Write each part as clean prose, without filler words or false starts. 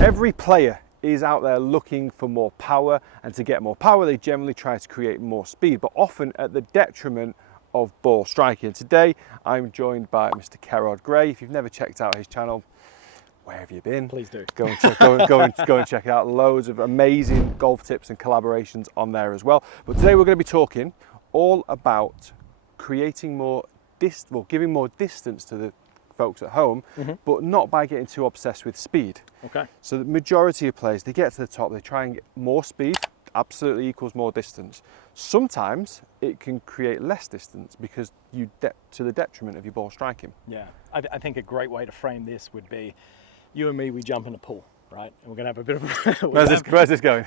Every player is out there looking for more power, and to get more power they generally try to create more speed, but often at the detriment of ball striking. Today I'm joined by Mr. Kerrod Gray. If you've never checked out his channel, where have you been? Please do. Go and check it out. Loads of amazing golf tips and collaborations on there as well. But today we're going to be talking all about creating more giving more distance to the folks at home, but not by getting too obsessed with speed. Okay. So the majority of players, they get to the top, they try and get more speed, absolutely equals more distance. Sometimes it can create less distance because to the detriment of your ball striking. Yeah, I think a great way to frame this would be, you and me, we jump in a pool, right? And we're gonna have a bit of a Where's this going?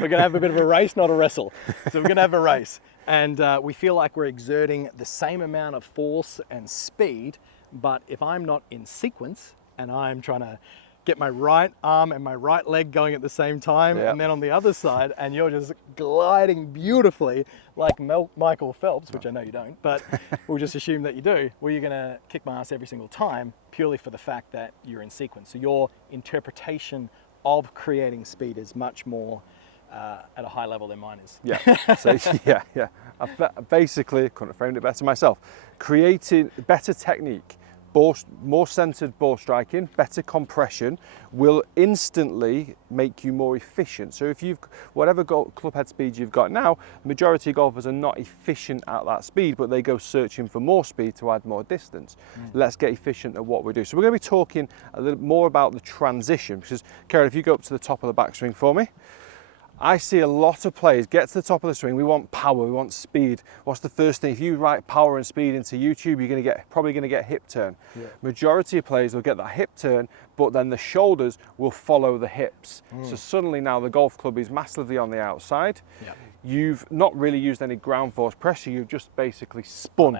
we're gonna have a bit of a race, not a wrestle. So we're gonna have a race. And we feel like we're exerting the same amount of force and speed, but if I'm not in sequence and I'm trying to get my right arm and my right leg going at the same time, and then on the other side, and you're just gliding beautifully like Michael Phelps, which I know you don't, but we'll just assume that you do, well, you're gonna kick my ass every single time purely for the fact that you're in sequence. So your interpretation of creating speed is much more at a high level than mine is. Yeah, so yeah. I basically couldn't have framed it better myself. Creating better technique, more centered ball striking, better compression will instantly make you more efficient. So if whatever club head speed you've got now, the majority of golfers are not efficient at that speed, but they go searching for more speed to add more distance. Let's get efficient at what we do. So we're going to be talking a little more about the transition, because Kerrod, if you go up to the top of the backswing for me, I see a lot of players get to the top of the swing. We want power, we want speed. What's the first thing? If you write power and speed into YouTube, you're probably going to get hip turn. Yeah. Majority of players will get that hip turn, but then the shoulders will follow the hips. So suddenly now the golf club is massively on the outside. Yeah. You've not really used any ground force pressure. You've just basically spun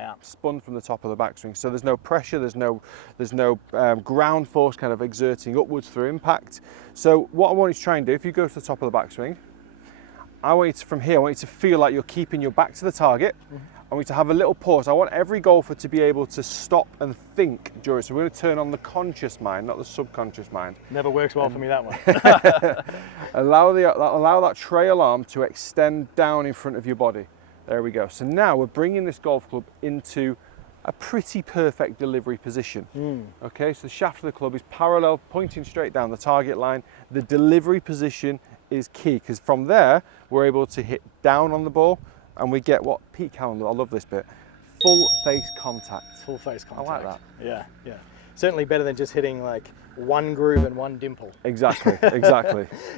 from the top of the backswing. So there's no pressure. There's no ground force kind of exerting upwards through impact. So what I want you to try and do, if you go to the top of the backswing, I want you to, from here, I want you to feel like you're keeping your back to the target. I want you to have a little pause. I want every golfer to be able to stop and think during. So we're going to turn on the conscious mind, not the subconscious mind. Never works well for me, that one. Allow that trail arm to extend down in front of your body. There we go. So now we're bringing this golf club into a pretty perfect delivery position. Okay, so the shaft of the club is parallel, pointing straight down the target line. The delivery position is key, because from there we're able to hit down on the ball and we get what Pete Callan, I love this bit, full face contact. Full face contact. I like that. Yeah. Certainly better than just hitting like one groove and one dimple. Exactly.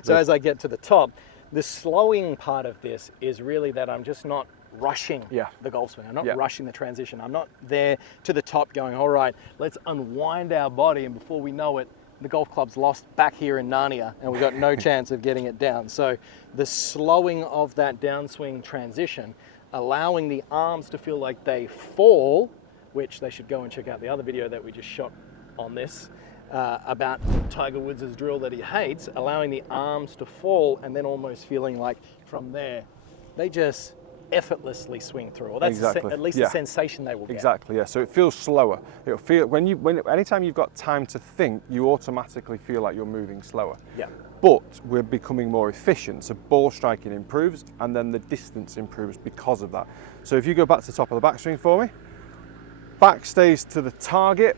So as I get to the top, the slowing part of this is really that I'm just not rushing the golf swing. I'm not rushing the transition. I'm not there to the top going, all right, let's unwind our body, and before we know it, the golf club's lost back here in Narnia and we've got no chance of getting it down. So the slowing of that downswing transition, allowing the arms to feel like they fall, which they should go and check out the other video that we just shot on this, about Tiger Woods' drill that he hates, allowing the arms to fall and then almost feeling like from there, they just effortlessly swing through, or that's at least the sensation they will get. Exactly, yeah. So it feels slower. It'll feel anytime you've got time to think, you automatically feel like you're moving slower. Yeah. But we're becoming more efficient, so ball striking improves, and then the distance improves because of that. So if you go back to the top of the backswing for me, back stays to the target.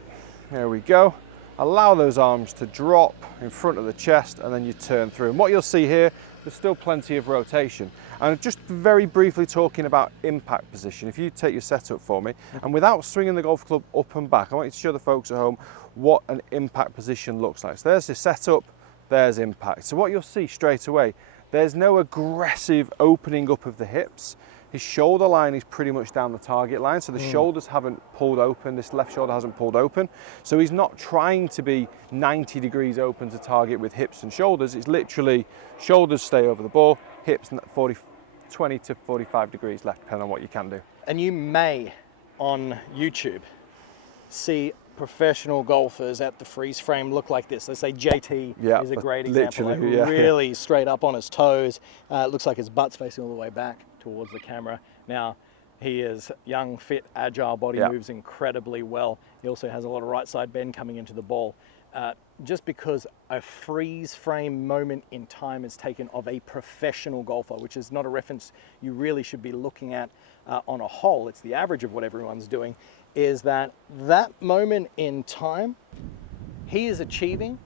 There we go. Allow those arms to drop in front of the chest, and then you turn through. And what you'll see here, there's still plenty of rotation. And just very briefly talking about impact position, if you take your setup for me, and without swinging the golf club up and back, I want you to show the folks at home what an impact position looks like. So there's the setup, there's impact. So what you'll see straight away, there's no aggressive opening up of the hips. His shoulder line is pretty much down the target line, so the shoulders haven't pulled open, this left shoulder hasn't pulled open. So he's not trying to be 90 degrees open to target with hips and shoulders. It's literally shoulders stay over the ball, hips 20 to 45 degrees left, depending on what you can do. And you may, on YouTube, see professional golfers at the freeze frame look like this. Let's say JT is a great example, like really straight up on his toes. It looks like his butt's facing all the way back towards the camera. Now, He is young, fit, agile, body moves incredibly well. He also has a lot of right side bend coming into the ball. Just because a freeze frame moment in time is taken of a professional golfer, which is not a reference you really should be looking at on a whole, it's the average of what everyone's doing, is that moment in time he is achieving,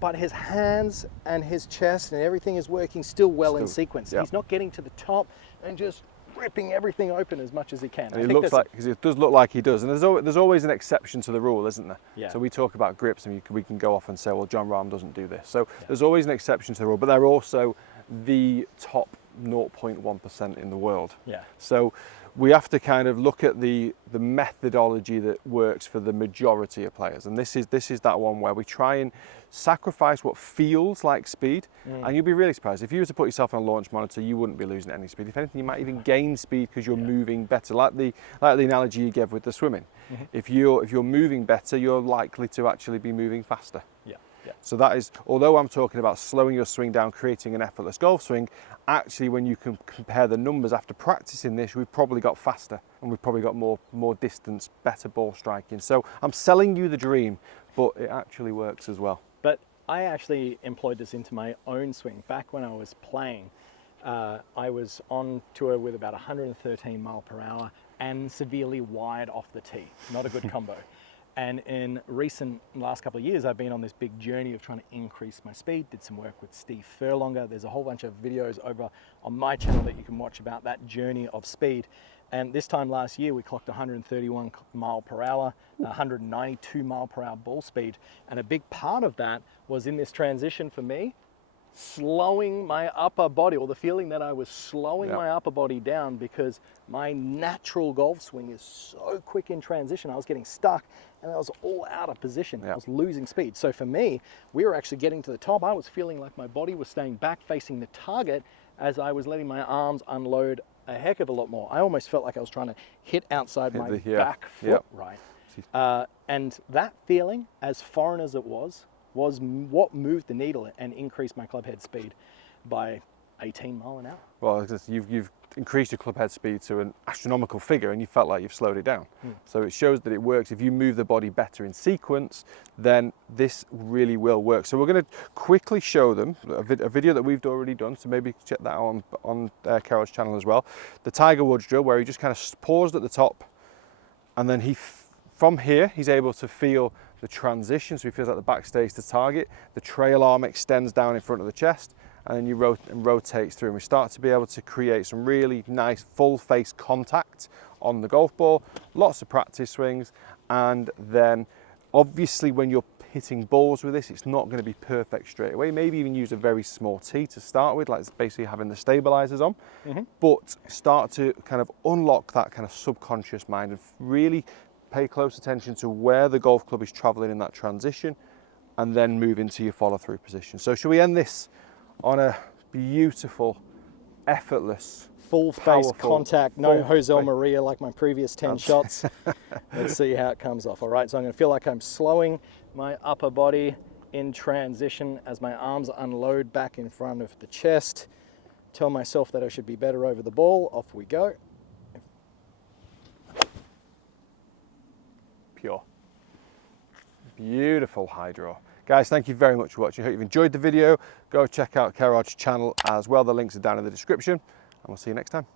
but his hands and his chest and everything is working still well in sequence. He's not getting to the top and just ripping everything open as much as he can. And it looks like, because it does look like he does, and there's always an exception to the rule, isn't there? Yeah. So we talk about grips, and we can go off and say, well, Jon Rahm doesn't do this. So there's always an exception to the rule, but they're also the top 0.1% in the world. Yeah. So we have to kind of look at the methodology that works for the majority of players, and this is that one where we try and sacrifice what feels like speed, and you'll be really surprised if you were to put yourself on a launch monitor, you wouldn't be losing any speed. If anything, you might even gain speed because you're moving better, like the analogy you gave with the swimming. If you're moving better, you're likely to actually be moving faster. So that is, although I'm talking about slowing your swing down, creating an effortless golf swing, actually when you can compare the numbers after practicing this, we've probably got faster and we've probably got more distance, better ball striking. So I'm selling you the dream, but it actually works as well. But I actually employed this into my own swing. Back when I was playing, I was on tour with about 113 mile per hour and severely wide off the tee. Not a good combo. And in last couple of years, I've been on this big journey of trying to increase my speed. Did some work with Steve Furlonger. There's a whole bunch of videos over on my channel that you can watch about that journey of speed. And this time last year, we clocked 131 mile per hour, 192 mile per hour ball speed. And a big part of that was in this transition for me, slowing my upper body, or the feeling that I was slowing my upper body down, because my natural golf swing is so quick in transition. I was getting stuck and I was all out of position. I was losing speed. So for me, we were actually getting to the top. I was feeling like my body was staying back facing the target as I was letting my arms unload a heck of a lot more. I almost felt like I was trying to hit outside my back foot, right? And that feeling, as foreign as it was what moved the needle and increased my club head speed by 18 mile an hour. Well, you've increased your club head speed to an astronomical figure and you felt like you've slowed it down. So it shows that it works. If you move the body better in sequence, then this really will work. So we're going to quickly show them a video that we've already done, so maybe check that out on Carol's channel as well. The Tiger Woods drill, where he just kind of paused at the top, and then from here he's able to feel the transition, so he feels like the back stays to target, the trail arm extends down in front of the chest, and then you rotates through, and we start to be able to create some really nice full face contact on the golf ball, lots of practice swings, and then obviously when you're hitting balls with this, it's not going to be perfect straight away. Maybe even use a very small tee to start with, like basically having the stabilizers on, but start to kind of unlock that kind of subconscious mind and really pay close attention to where the golf club is traveling in that transition, and then move into your follow-through position. So should we end this on a beautiful, effortless, full face contact, no Jose Maria like my previous 10 shots. Let's see how it comes off. All right, so I'm going to feel like I'm slowing my upper body in transition as my arms unload back in front of the chest. Tell myself that I should be better over the ball. Off we go. Pure. Beautiful high draw. Guys, thank you very much for watching. I hope you've enjoyed the video. Go check out Carol's channel as well. The links are down in the description, and we'll see you next time.